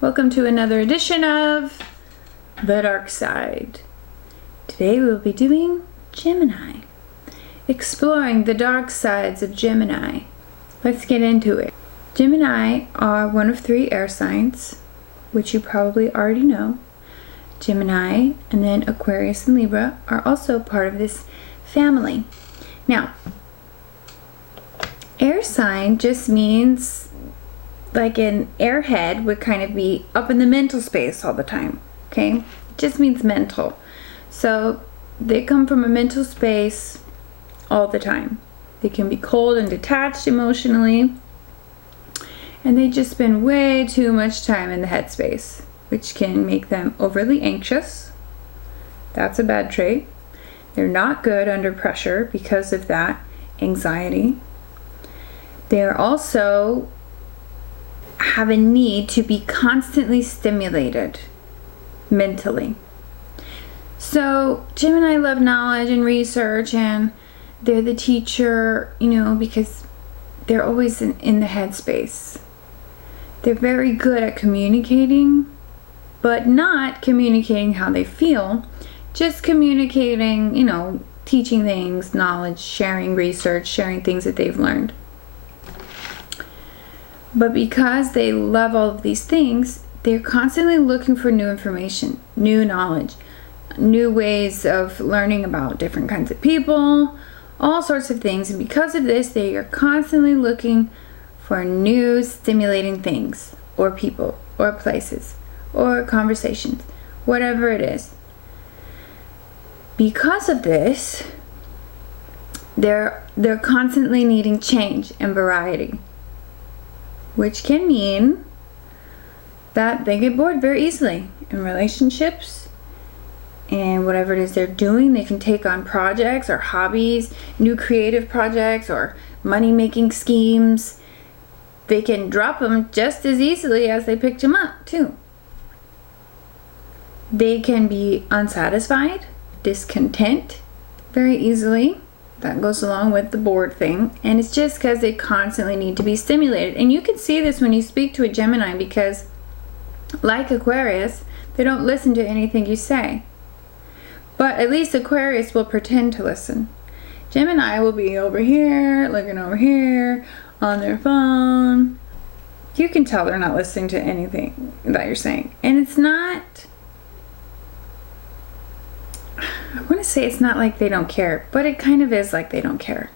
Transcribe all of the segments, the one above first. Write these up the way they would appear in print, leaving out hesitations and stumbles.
Welcome to another edition of The Dark Side. Today we'll be doing Gemini, exploring the dark sides of Gemini. Let's get into it. Gemini are one of 3 air signs, which you probably already know. Gemini and then Aquarius and Libra are also part of this family. Now, air sign just means like an airhead would kind of be up in the mental space all the time, okay? It just means mental. So they come from a mental space all the time. They can be cold and detached emotionally, and they just spend way too much time in the headspace, which can make them overly anxious. That's a bad trait. They're not good under pressure because of that anxiety. They're also have a need to be constantly stimulated mentally. So Gemini love knowledge and research, and they're the teacher, because they're always in the headspace. They're very good at communicating, but not communicating how they feel, just communicating, teaching things, knowledge, sharing research, sharing things that they've learned. But because they love all of these things, they're constantly looking for new information, new knowledge, new ways of learning about different kinds of people, all sorts of things. And because of this, they are constantly looking for new stimulating things, or people, or places, or conversations, whatever it is. Because of this, they're constantly needing change and variety, which can mean that they get bored very easily in relationships and whatever it is they're doing. They can take on projects or hobbies, new creative projects or money-making schemes. They can drop them just as easily as they picked them up, too. They can be unsatisfied, discontent very easily. That goes along with the bored thing. And it's just because they constantly need to be stimulated. And you can see this when you speak to a Gemini, because like Aquarius, they don't listen to anything you say. But at least Aquarius will pretend to listen. Gemini will be over here, looking over here, on their phone. You can tell they're not listening to anything that you're saying. And it's not, I want to say it's not like they don't care, but it kind of is like they don't care.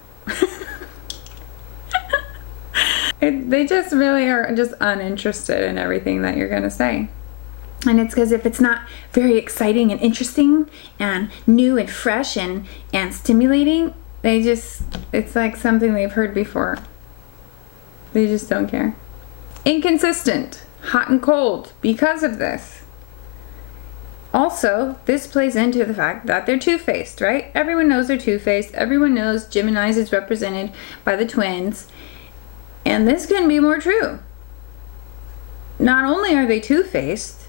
They just really are just uninterested in everything that you're going to say. And it's because if it's not very exciting and interesting and new and fresh and stimulating, it's like something they've heard before. They just don't care. Inconsistent, hot and cold because of this. Also, this plays into the fact that they're two-faced, right? Everyone knows they're two-faced. Everyone knows Geminis is represented by the twins. And this couldn't be more true. Not only are they two-faced,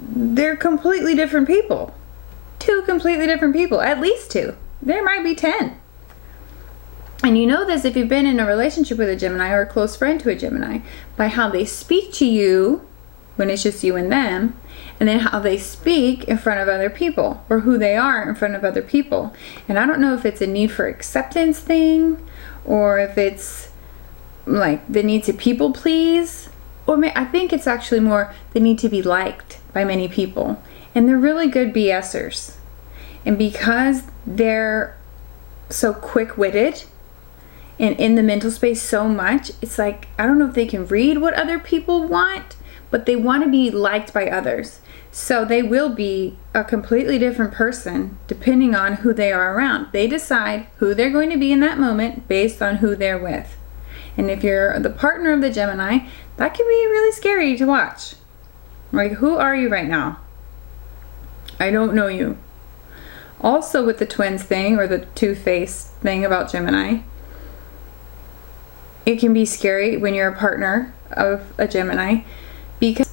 they're completely different people. 2 completely different people. At least 2. There might be 10. And you know this if you've been in a relationship with a Gemini or a close friend to a Gemini, by how they speak to you when it's just you and them, and then how they speak in front of other people, or who they are in front of other people. And I don't know if it's a need for acceptance thing, or if it's like the need to people please, or I think it's actually more the need to be liked by many people. And they're really good BSers. And because they're so quick-witted and in the mental space so much, it's like, I don't know if they can read what other people want, but they want to be liked by others. So they will be a completely different person depending on who they are around. They decide who they're going to be in that moment based on who they're with. And if you're the partner of the Gemini, that can be really scary to watch. Like, who are you right now? I don't know you. Also with the twins thing, or the two-faced thing about Gemini, it can be scary when you're a partner of a Gemini, because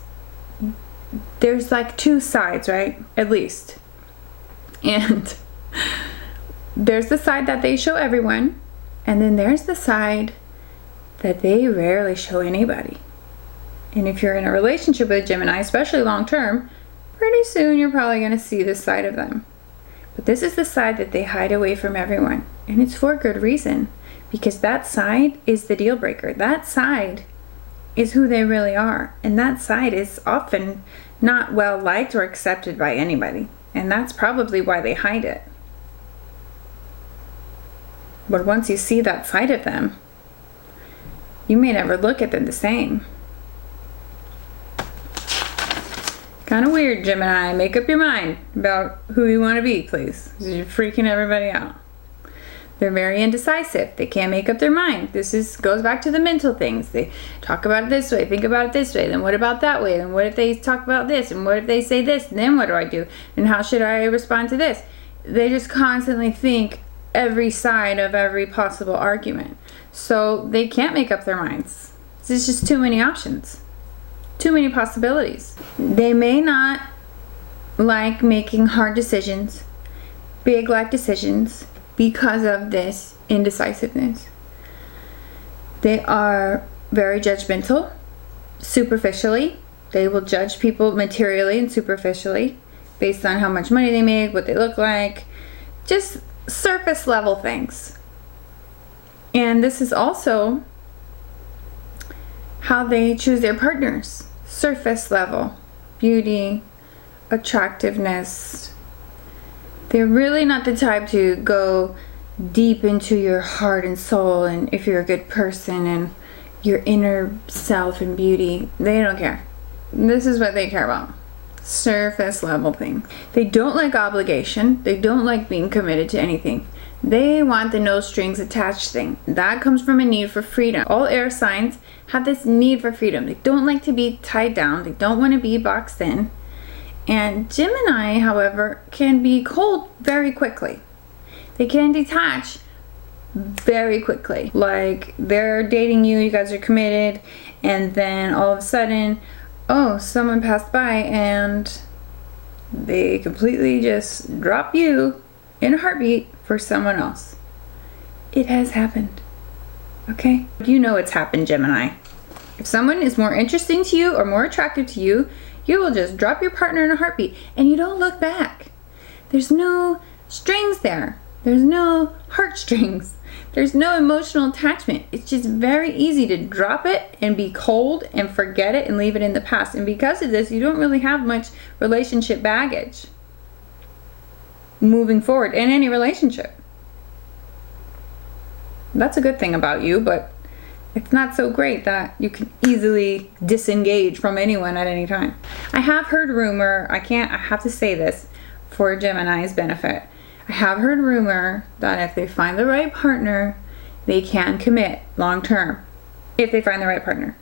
there's like 2 sides, right? At least. And there's the side that they show everyone, and then there's the side that they rarely show anybody. And if you're in a relationship with a Gemini, especially long term, pretty soon you're probably going to see this side of them. But this is the side that they hide away from everyone. And it's for good reason. Because that side is the deal breaker. That side is who they really are. And that side is often not well liked or accepted by anybody. And that's probably why they hide it. But once you see that side of them, you may never look at them the same. Kind of weird, Gemini. Make up your mind about who you want to be, please. You're freaking everybody out. They're very indecisive. They can't make up their mind. This goes back to the mental things. They talk about it this way, think about it this way, then what about that way? Then what if they talk about this? And what if they say this? And then what do I do? And how should I respond to this? They just constantly think every side of every possible argument. So they can't make up their minds. There's just too many options. Too many possibilities. They may not like making hard decisions, big life decisions, because of this indecisiveness. They are very judgmental, superficially. They will judge people materially and superficially based on how much money they make, what they look like, just surface level things. And this is also how they choose their partners. Surface level, beauty, attractiveness. They're really not the type to go deep into your heart and soul, and if you're a good person and your inner self and beauty. They don't care. This is what they care about. Surface level things. They don't like obligation. They don't like being committed to anything. They want the no strings attached thing. That comes from a need for freedom. All air signs have this need for freedom. They don't like to be tied down. They don't want to be boxed in. And Gemini, however, can be cold very quickly. They can detach very quickly. Like, they're dating you, you guys are committed, and then all of a sudden, oh, someone passed by and they completely just drop you in a heartbeat for someone else. It has happened. Okay? You know it's happened, Gemini. If someone is more interesting to you or more attractive to you, you will just drop your partner in a heartbeat and you don't look back. There's no strings there. There's no heartstrings. There's no emotional attachment. It's just very easy to drop it and be cold and forget it and leave it in the past. And because of this, you don't really have much relationship baggage moving forward in any relationship. That's a good thing about you, but it's not so great that you can easily disengage from anyone at any time. I have heard rumor, I have to say this for Gemini's benefit. I have heard rumor that if they find the right partner, they can commit long term. If they find the right partner.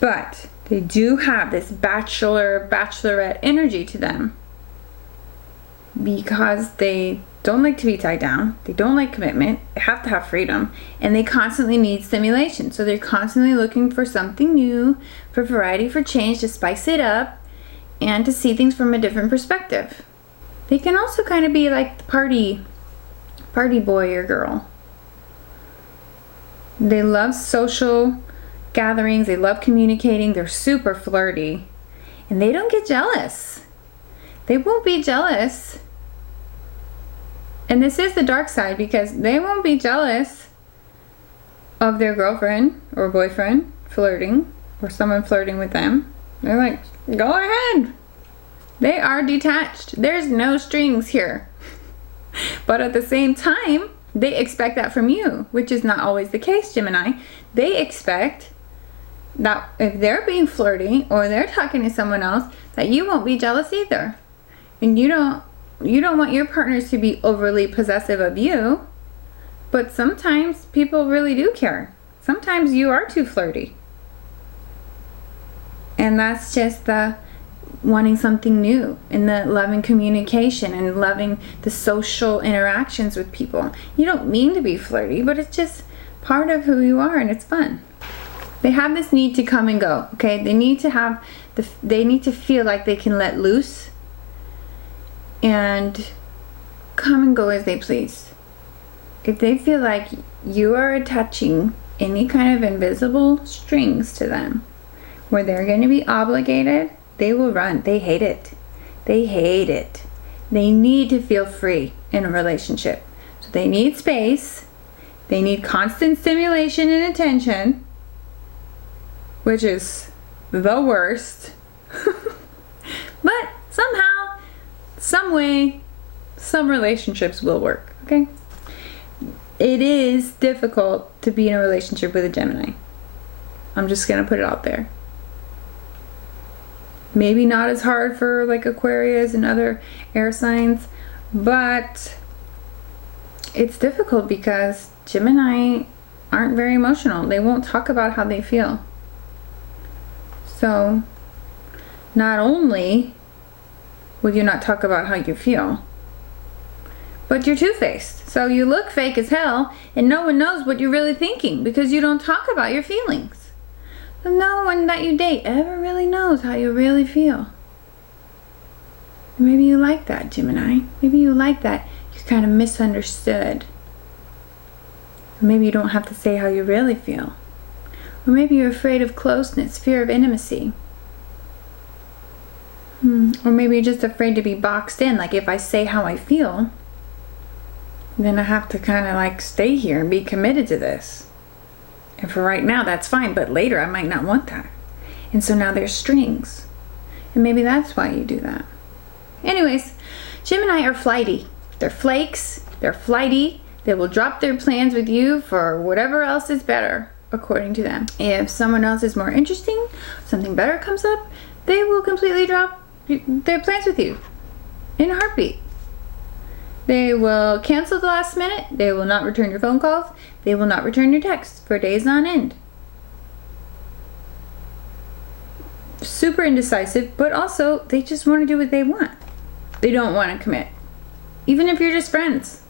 But they do have this bachelorette energy to them because they don't like to be tied down. They don't like commitment. They have to have freedom. And they constantly need stimulation. So they're constantly looking for something new, for variety, for change, to spice it up, and to see things from a different perspective. They can also kind of be like the party boy or girl. They love social gatherings. They love communicating. They're super flirty. And they don't get jealous. They won't be jealous. And this is the dark side, because they won't be jealous of their girlfriend or boyfriend flirting, or someone flirting with them. They're like, go ahead. They are detached. There's no strings here. But at the same time, they expect that from you, which is not always the case, Gemini. They expect that if they're being flirty or they're talking to someone else, that you won't be jealous either. And you don't want your partners to be overly possessive of you, but sometimes people really do care. Sometimes you are too flirty. And that's just the wanting something new, and the loving communication and loving the social interactions with people. You don't mean to be flirty, but it's just part of who you are, and it's fun. They have this need to come and go, okay? They need to feel like they can let loose and come and go as they please. If they feel like you are attaching any kind of invisible strings to them, where they're going to be obligated, they will run. They hate it. They hate it. They need to feel free in a relationship. So they need space. They need constant stimulation and attention, which is the worst. But somehow, some way, some relationships will work, okay? It is difficult to be in a relationship with a Gemini. I'm just gonna put it out there. Maybe not as hard for like Aquarius and other air signs, but it's difficult because Gemini aren't very emotional. They won't talk about how they feel. So not only will you not talk about how you feel, but you're two-faced. So you look fake as hell and no one knows what you're really thinking because you don't talk about your feelings. So no one that you date ever really knows how you really feel. Maybe you like that, Gemini. Maybe you like that you're kind of misunderstood. Or maybe you don't have to say how you really feel. Or maybe you're afraid of closeness, fear of intimacy. Or maybe you're just afraid to be boxed in. Like if I say how I feel, then I have to kind of like stay here and be committed to this. And for right now, that's fine. But later, I might not want that. And so now there's strings. And maybe that's why you do that. Anyways, Gemini are flighty. They're flakes. They're flighty. They will drop their plans with you for whatever else is better, according to them. If someone else is more interesting, something better comes up, they will completely drop their plans with you in a heartbeat. They will cancel the last minute. They will not return your phone calls. They will not return your texts for days on end. Super indecisive, but also they just want to do what they want. They don't want to commit. Even if you're just friends,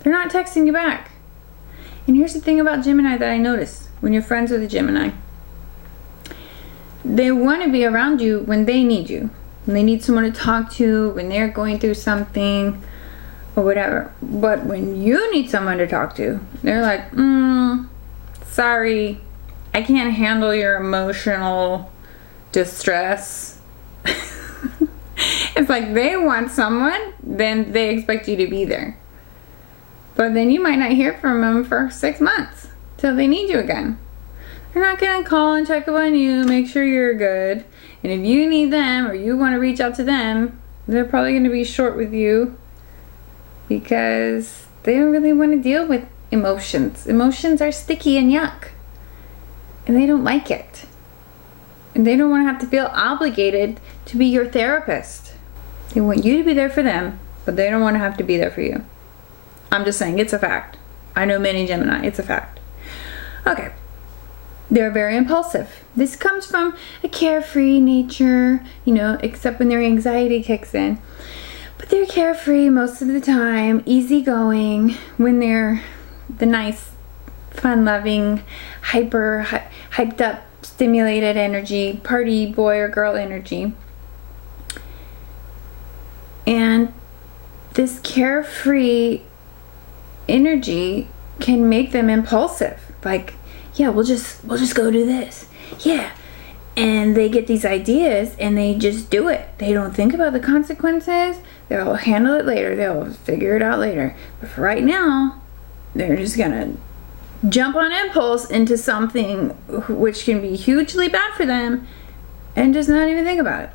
they're not texting you back. And here's the thing about Gemini that I notice when you're friends with a Gemini. They want to be around you when they need you. When they need someone to talk to, when they're going through something, or whatever. But when you need someone to talk to, they're like, sorry, I can't handle your emotional distress. It's like they want someone, then they expect you to be there. But then you might not hear from them for 6 months till they need you again. They're not gonna call and check up on you, make sure you're good. And if you need them or you want to reach out to them, they're probably gonna be short with you because they don't really want to deal with emotions. Emotions are sticky and yuck. And they don't like it. And they don't want to have to feel obligated to be your therapist. They want you to be there for them, but they don't want to have to be there for you. I'm just saying, it's a fact. I know many Gemini, it's a fact. Okay. They're very impulsive. This comes from a carefree nature, except when their anxiety kicks in. But they're carefree most of the time, easygoing when they're the nice, fun-loving, hyped up, stimulated energy, party boy or girl energy. And this carefree energy can make them impulsive. Like, yeah, we'll just go do this. Yeah. And they get these ideas and they just do it. They don't think about the consequences. They'll handle it later. They'll figure it out later. But for right now, they're just gonna jump on impulse into something which can be hugely bad for them and just not even think about it.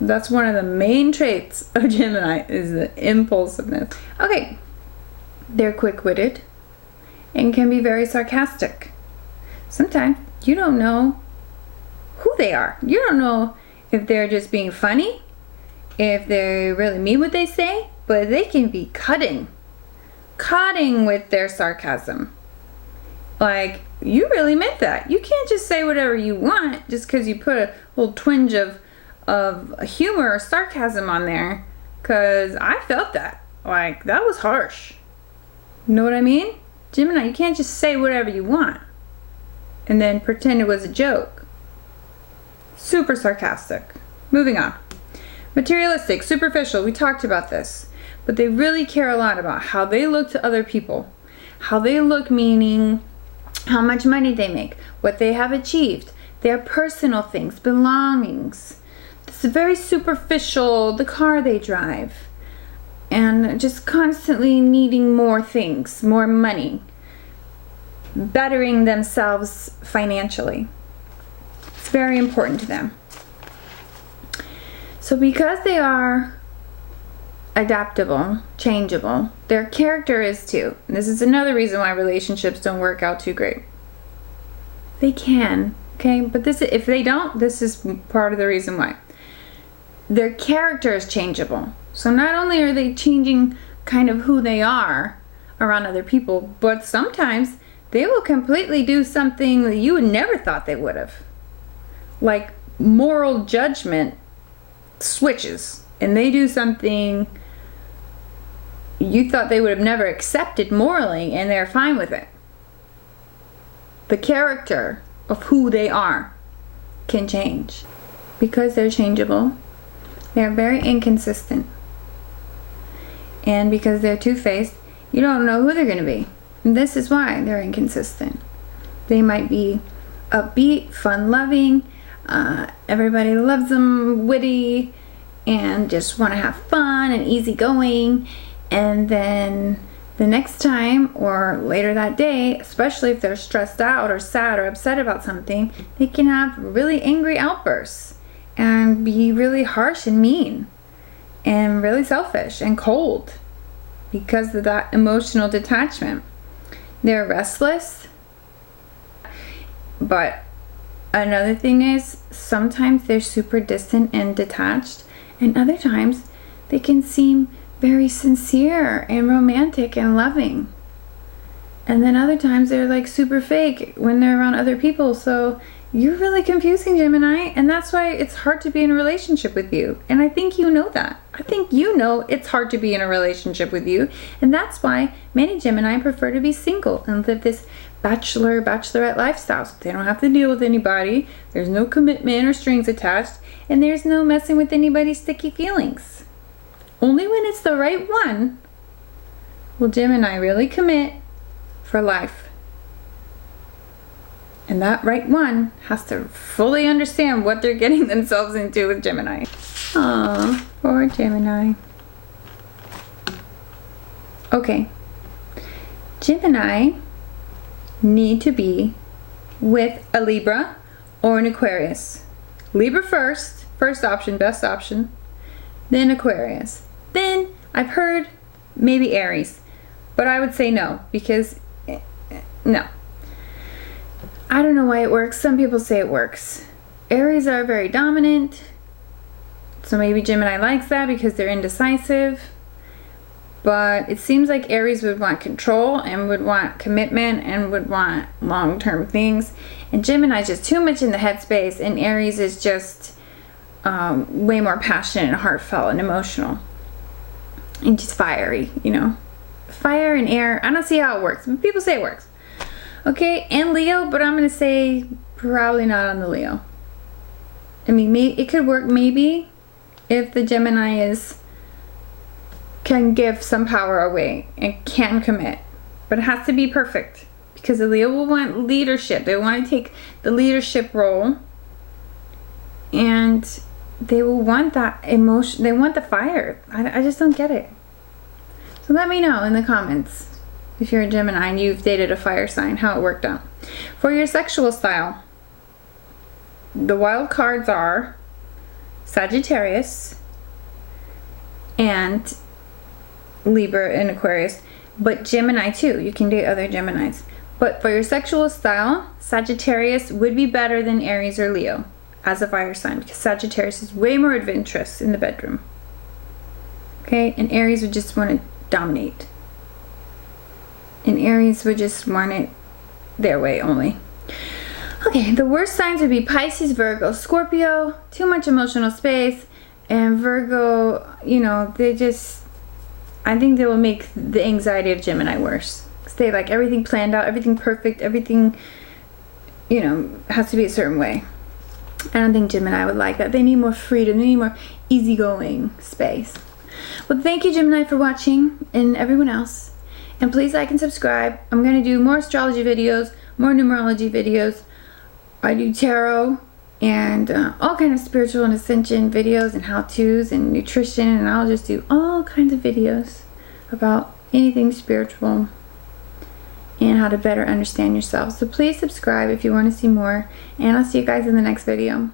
That's one of the main traits of Gemini, is the impulsiveness. Okay, they're quick-witted and can be very sarcastic. Sometimes you don't know who they are. You don't know if they're just being funny, if they really mean what they say, but they can be cutting with their sarcasm. Like, you really meant that. You can't just say whatever you want just because you put a little twinge of humor or sarcasm on there, because I felt that. Like, that was harsh. You know what I mean? Gemini, you can't just say whatever you want and then pretend it was a joke. Super sarcastic. Moving on. Materialistic, superficial, we talked about this. But they really care a lot about how they look to other people. How they look, meaning how much money they make, what they have achieved, their personal things, belongings. It's very superficial, the car they drive, and just constantly needing more things, more money, bettering themselves financially. It's very important to them. So because they are adaptable, changeable, their character is too. And this is another reason why relationships don't work out too great. They can, okay? But if they don't, this is part of the reason why. Their character is changeable. So not only are they changing kind of who they are around other people, but sometimes they will completely do something that you would never thought they would have. Like moral judgment switches, and they do something you thought they would have never accepted morally, and they're fine with it. The character of who they are can change. Because they're changeable, they're very inconsistent. And because they're two-faced, you don't know who they're going to be. And this is why they're inconsistent. They might be upbeat, fun-loving, everybody loves them, witty, and just want to have fun and easygoing. And then the next time or later that day, especially if they're stressed out or sad or upset about something, they can have really angry outbursts and be really harsh and mean and really selfish and cold because of that emotional detachment. They're restless. But another thing is, sometimes they're super distant and detached, and other times they can seem very sincere and romantic and loving. And then other times they're like super fake when they're around other people. So you're really confusing, Gemini, and that's why it's hard to be in a relationship with you. And I think you know that. I think you know it's hard to be in a relationship with you, and that's why many Gemini prefer to be single and live this bachelorette lifestyle. So they don't have to deal with anybody. There's no commitment or strings attached, and there's no messing with anybody's sticky feelings. Only when it's the right one will Gemini really commit for life. And that right one has to fully understand what they're getting themselves into with Gemini. Aw, poor Gemini. Okay. Gemini need to be with a Libra or an Aquarius. Libra first option, best option. Then Aquarius. Then I've heard maybe Aries, but I would say no, because no. I don't know why it works. Some people say it works. Aries are very dominant, so maybe Gemini likes that because they're indecisive. But it seems like Aries would want control and would want commitment and would want long-term things. And Gemini is just too much in the headspace, and Aries is just way more passionate and heartfelt and emotional. And just fiery, you know. Fire and air. I don't see how it works. People say it works. Okay, and Leo, but I'm going to say probably not on the Leo. I mean, it could work maybe if the Gemini can give some power away and can commit. But it has to be perfect, because the Leo will want leadership. They want to take the leadership role, and they will want that emotion. They want the fire. I just don't get it. So let me know in the comments if you're a Gemini and you've dated a fire sign, how it worked out. For your sexual style, the wild cards are Sagittarius and Libra and Aquarius, but Gemini too. You can date other Geminis. But for your sexual style, Sagittarius would be better than Aries or Leo as a fire sign, because Sagittarius is way more adventurous in the bedroom. Okay, and Aries would just want to dominate. And Aries would just want it their way only. Okay, the worst signs would be Pisces, Virgo, Scorpio, too much emotional space, and Virgo, you know, I think they will make the anxiety of Gemini worse. 'Cause they like everything planned out, everything perfect, everything, you know, has to be a certain way. I don't think Gemini would like that. They need more freedom. They need more easygoing space. Well, thank you, Gemini, for watching, and everyone else. And please like and subscribe. I'm going to do more astrology videos, more numerology videos, I do tarot and all kind of spiritual and ascension videos and how-tos and nutrition, and I'll just do all kinds of videos about anything spiritual and how to better understand yourself. So please subscribe if you want to see more, and I'll see you guys in the next video.